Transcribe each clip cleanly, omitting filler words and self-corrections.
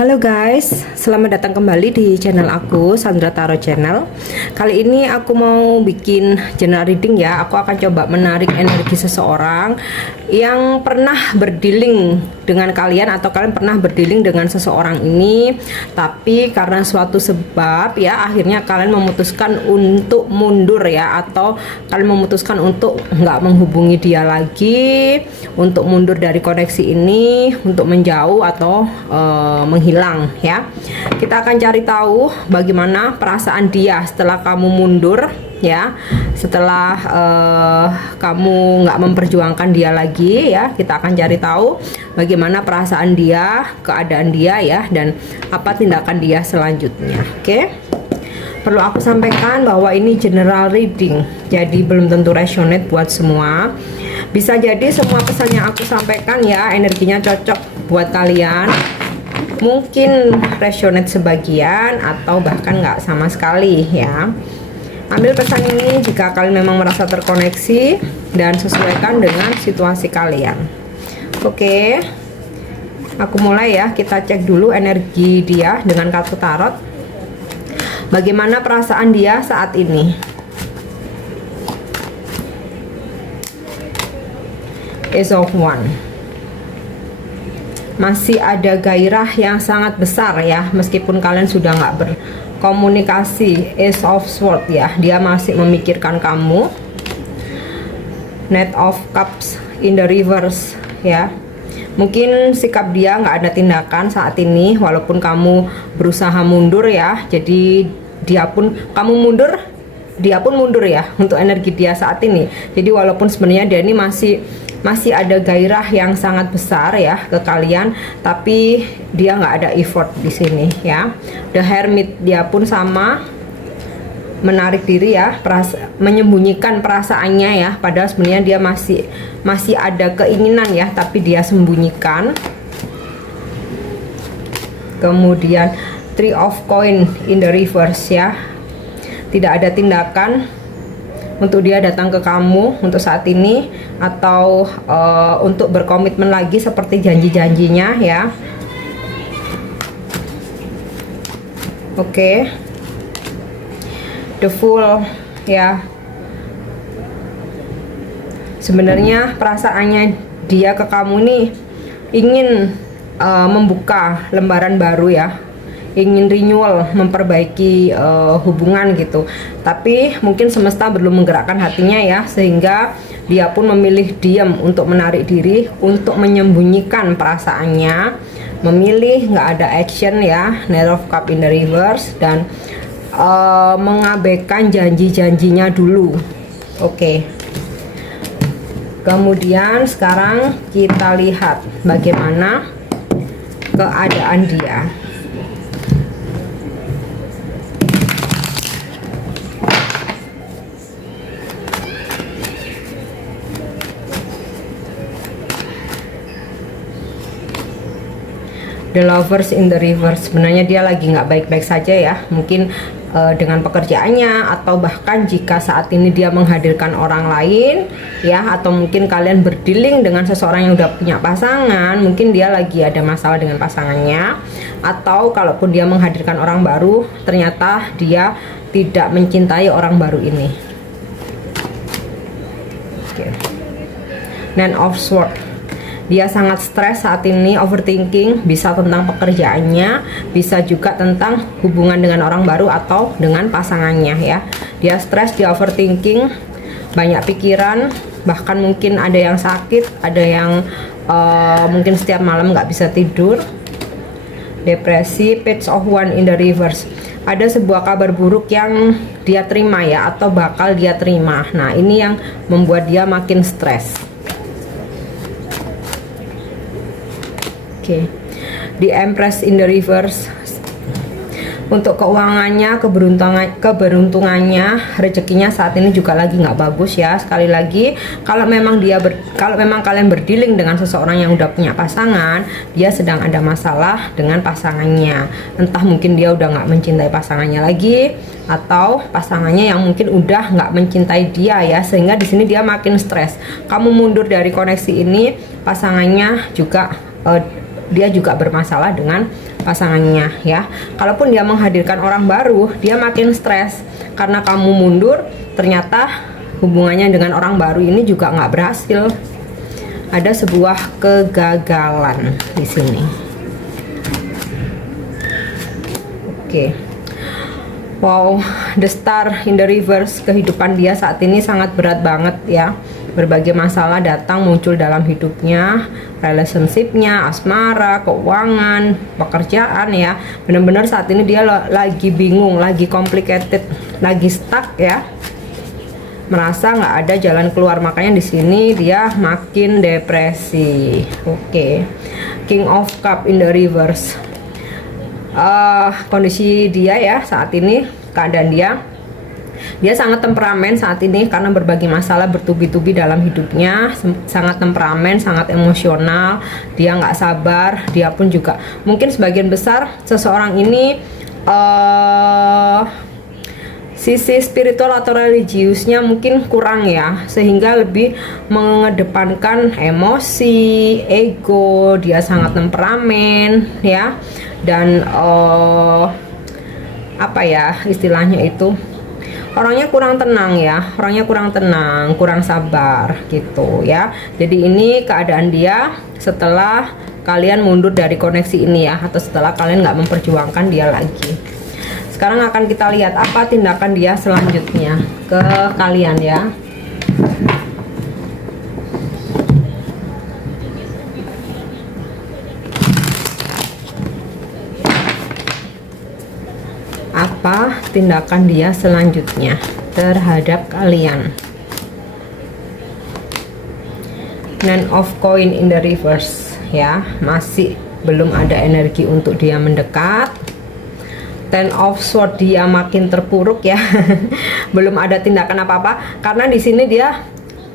Halo guys, selamat datang kembali di channel aku, Sandra Tarot Channel. Kali ini aku mau bikin general reading ya. Aku akan coba menarik energi seseorang yang pernah berdealing dengan kalian, atau kalian pernah berdealing dengan seseorang ini, tapi karena suatu sebab ya akhirnya kalian memutuskan untuk mundur ya, atau kalian memutuskan untuk nggak menghubungi dia lagi, untuk mundur dari koneksi ini, untuk menjauh atau menghilang ya. Kita akan cari tahu bagaimana perasaan dia setelah kamu mundur ya, setelah kamu nggak memperjuangkan dia lagi ya. Kita akan cari tahu bagaimana perasaan dia, keadaan dia ya, dan apa tindakan dia selanjutnya. Oke, perlu aku sampaikan bahwa ini general reading, jadi belum tentu resonate buat semua. Bisa jadi semua pesan yang aku sampaikan ya energinya cocok buat kalian, mungkin resonate sebagian atau bahkan nggak sama sekali ya. Ambil pesan ini jika kalian memang merasa terkoneksi dan sesuaikan dengan situasi kalian. Oke, aku mulai ya. Kita cek dulu energi dia dengan kartu tarot. Bagaimana perasaan dia saat ini? Ace of Wands. Masih ada gairah yang sangat besar ya, meskipun kalian sudah nggak berkomunikasi. Ace of Swords ya, dia masih memikirkan kamu. Knight of Cups in the reverse ya, mungkin sikap dia nggak ada tindakan saat ini walaupun kamu berusaha mundur ya. Jadi dia pun kamu mundur, dia pun mundur ya untuk energi dia saat ini. Jadi walaupun sebenarnya dia ini masih ada gairah yang sangat besar ya ke kalian, tapi dia nggak ada effort di sini ya. The Hermit, dia pun sama, menarik diri ya, menyembunyikan perasaannya ya, padahal sebenarnya dia masih ada keinginan ya, tapi dia sembunyikan. Kemudian Three of Coin in the reverse ya, tidak ada tindakan untuk dia datang ke kamu untuk saat ini, atau untuk berkomitmen lagi seperti janji-janjinya ya. Oke, The Fool ya, sebenarnya perasaannya dia ke kamu nih ingin membuka lembaran baru ya, ingin renewal, memperbaiki hubungan gitu, tapi mungkin semesta belum menggerakkan hatinya ya, sehingga dia pun memilih diam untuk menarik diri, untuk menyembunyikan perasaannya, memilih nggak ada action ya. Knight of Cups in the reverse, dan mengabaikan janji-janjinya dulu. Oke. Kemudian sekarang kita lihat bagaimana keadaan dia. The Lovers in the reverse, sebenarnya dia lagi nggak baik-baik saja ya, mungkin dengan pekerjaannya, atau bahkan jika saat ini dia menghadirkan orang lain ya, atau mungkin kalian berdealing dengan seseorang yang udah punya pasangan, mungkin dia lagi ada masalah dengan pasangannya, atau kalaupun dia menghadirkan orang baru, ternyata dia tidak mencintai orang baru ini. Okay. Knight of Swords, dia sangat stres saat ini, overthinking, bisa tentang pekerjaannya, bisa juga tentang hubungan dengan orang baru atau dengan pasangannya ya. Dia stres, dia overthinking, banyak pikiran, bahkan mungkin ada yang sakit, ada yang mungkin setiap malam nggak bisa tidur. Depresi. Page of Wands in the reverse, ada sebuah kabar buruk yang dia terima ya, atau bakal dia terima. Nah, ini yang membuat dia makin stres. The Empress in the reverse, untuk keuangannya, keberuntungannya, rezekinya saat ini juga lagi nggak bagus ya. Sekali lagi, kalau memang kalian berdealing dengan seseorang yang udah punya pasangan, dia sedang ada masalah dengan pasangannya. Entah mungkin dia udah nggak mencintai pasangannya lagi, atau pasangannya yang mungkin udah nggak mencintai dia ya, sehingga di sini dia makin stres. Kamu mundur dari koneksi ini, pasangannya juga dia juga bermasalah dengan pasangannya ya. Kalaupun dia menghadirkan orang baru, dia makin stres karena kamu mundur, ternyata hubungannya dengan orang baru ini juga nggak berhasil. Ada sebuah kegagalan di sini. Oke. Wow, the star in the reverse. Kehidupan dia saat ini sangat berat banget ya. Berbagai masalah datang muncul dalam hidupnya, relationship-nya, asmara, keuangan, pekerjaan ya. Benar-benar saat ini dia lagi bingung, lagi complicated, lagi stuck ya. Merasa nggak ada jalan keluar, makanya di sini dia makin depresi. Oke. King of Cup in the reverse. Kondisi dia ya saat ini, keadaan dia sangat temperamen saat ini karena berbagai masalah bertubi-tubi dalam hidupnya. Sangat temperamen, sangat emosional, dia nggak sabar. Dia pun juga mungkin sebagian besar seseorang ini sisi spiritual atau religiusnya mungkin kurang ya, sehingga lebih mengedepankan emosi, ego. Dia sangat temperamen ya, dan apa ya istilahnya itu, orangnya kurang tenang ya, orangnya kurang tenang, kurang sabar gitu ya. Jadi ini keadaan dia setelah kalian mundur dari koneksi ini ya, atau setelah kalian nggak memperjuangkan dia lagi. Sekarang akan kita lihat apa tindakan dia selanjutnya ke kalian ya. Apa tindakan dia selanjutnya terhadap kalian? Nine of Coin in the reverse ya, masih belum ada energi untuk dia mendekat. Ten of Sword, dia makin terpuruk ya. Belum ada tindakan apa-apa karena di sini dia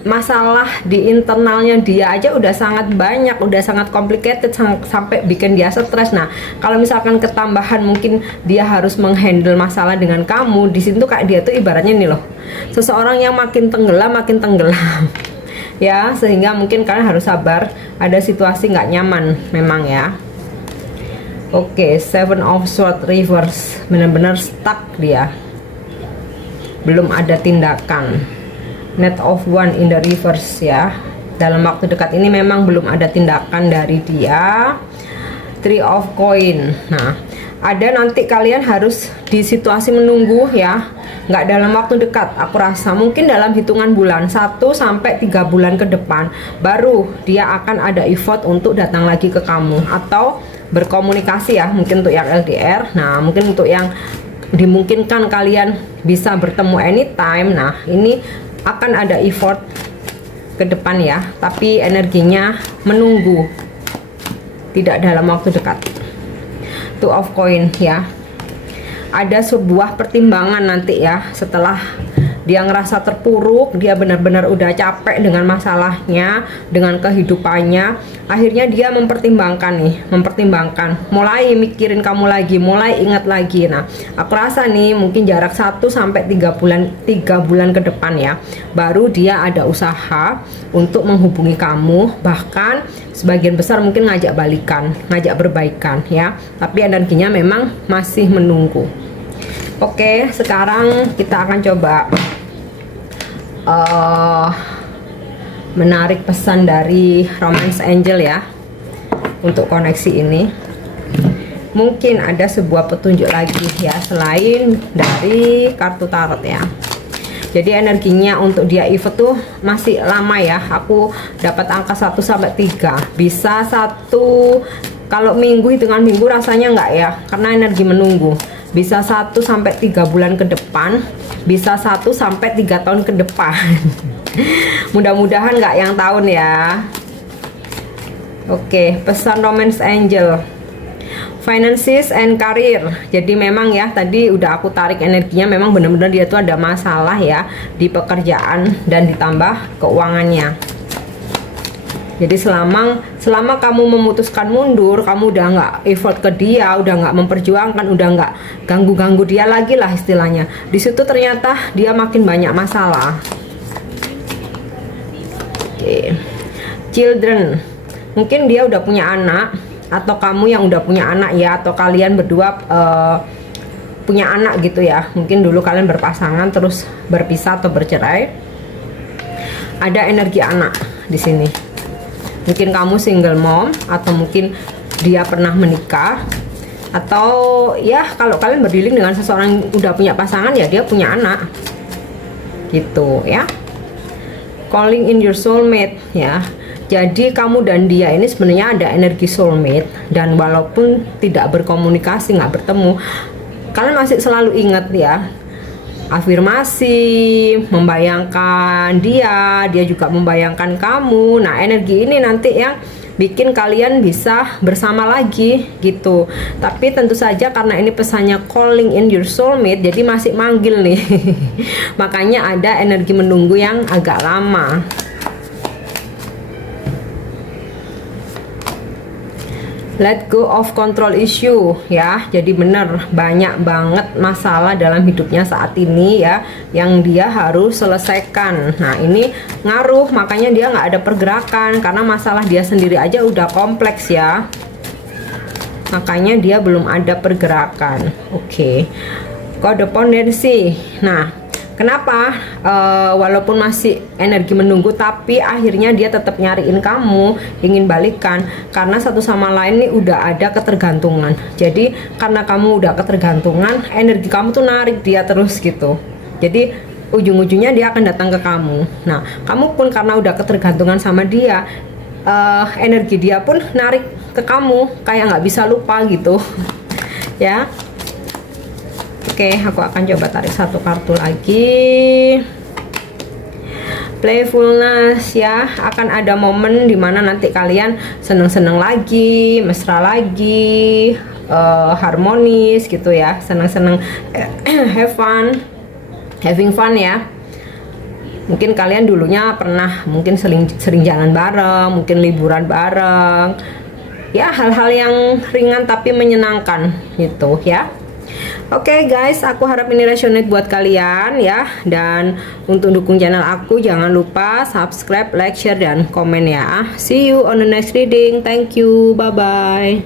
masalah di internalnya dia aja udah sangat banyak, udah sangat complicated sampai bikin dia stres. Nah, kalau misalkan ketambahan mungkin dia harus menghandle masalah dengan kamu, di situ kayak dia tuh ibaratnya nih loh, seseorang yang makin tenggelam ya, sehingga mungkin kalian harus sabar, ada situasi nggak nyaman memang ya. Oke, Seven of Swords reverse, benar-benar stuck dia, belum ada tindakan. Knight of Wands in the reverse ya, dalam waktu dekat ini memang belum ada tindakan dari dia. Three of Coin. Nah, ada nanti kalian harus di situasi menunggu ya, nggak dalam waktu dekat. Aku rasa mungkin dalam hitungan bulan, 1 sampai 3 bulan ke depan baru dia akan ada effort untuk datang lagi ke kamu atau berkomunikasi ya, mungkin untuk yang LDR. Nah, mungkin untuk yang dimungkinkan kalian bisa bertemu anytime. Nah, ini akan ada effort ke depan ya, tapi energinya menunggu, tidak dalam waktu dekat. Two of Coin ya, ada sebuah pertimbangan nanti ya, setelah dia ngerasa terpuruk, dia benar-benar udah capek dengan masalahnya, dengan kehidupannya, akhirnya dia mempertimbangkan mulai mikirin kamu lagi, mulai ingat lagi. Nah, aku rasa nih mungkin jarak 1 sampai 3 bulan ke depan ya, baru dia ada usaha untuk menghubungi kamu, bahkan sebagian besar mungkin ngajak balikan, ngajak berbaikan ya, tapi energinya memang masih menunggu. Oke, sekarang kita akan coba menarik pesan dari Romance Angel ya untuk koneksi ini. Mungkin ada sebuah petunjuk lagi ya selain dari kartu tarot ya. Jadi energinya untuk dia effort tuh masih lama ya. Aku dapat angka 1 sampai 3. Bisa 1, kalau minggu, hitungan minggu rasanya enggak ya, karena energi menunggu. Bisa 1 sampai 3 bulan ke depan, bisa 1 sampai 3 tahun ke depan. Mudah-mudahan nggak yang tahun ya. Oke, pesan Romance Angel, finances and career. Jadi memang ya, tadi udah aku tarik energinya, memang benar-benar dia tuh ada masalah ya di pekerjaan dan ditambah keuangannya. Jadi selama kamu memutuskan mundur, kamu udah nggak effort ke dia, udah nggak memperjuangkan, udah nggak ganggu-ganggu dia lagi lah istilahnya. Di situ ternyata dia makin banyak masalah. Oke. Children, mungkin dia udah punya anak atau kamu yang udah punya anak ya, atau kalian berdua punya anak gitu ya. Mungkin dulu kalian berpasangan terus berpisah atau bercerai. Ada energi anak di sini. Mungkin kamu single mom, atau mungkin dia pernah menikah, atau ya kalau kalian berdealing dengan seseorang yang udah punya pasangan ya dia punya anak gitu ya. Calling in your soulmate ya. Jadi kamu dan dia ini sebenarnya ada energi soulmate, dan walaupun tidak berkomunikasi, nggak bertemu, kalian masih selalu ingat ya, afirmasi, membayangkan dia juga membayangkan kamu. Nah, energi ini nanti yang bikin kalian bisa bersama lagi gitu. Tapi tentu saja karena ini pesannya calling in your soulmate, jadi masih manggil nih. Makanya ada energi menunggu yang agak lama. Let go of control issue ya. Jadi bener, banyak banget masalah dalam hidupnya saat ini ya, yang dia harus selesaikan. Nah ini ngaruh, makanya dia nggak ada pergerakan, karena masalah dia sendiri aja udah kompleks ya. Makanya dia belum ada pergerakan. Oke. Codependency. Nah, kenapa walaupun masih energi menunggu, tapi akhirnya dia tetap nyariin kamu, ingin balikan, karena satu sama lain nih udah ada ketergantungan. Jadi karena kamu udah ketergantungan, energi kamu tuh narik dia terus gitu. Jadi ujung-ujungnya dia akan datang ke kamu. Nah, kamu pun karena udah ketergantungan sama dia, energi dia pun narik ke kamu, kayak nggak bisa lupa gitu ya. Oke, aku akan coba tarik satu kartu lagi. Playfulness ya, akan ada momen dimana nanti kalian seneng-seneng lagi, mesra lagi, harmonis gitu ya, seneng-seneng, having fun ya. Mungkin kalian dulunya pernah mungkin sering jalan bareng, mungkin liburan bareng ya, hal-hal yang ringan tapi menyenangkan gitu ya. Oke guys, aku harap ini resonate buat kalian ya. Dan untuk dukung channel aku, jangan lupa subscribe, like, share, dan komen ya. See you on the next reading. Thank you, bye bye.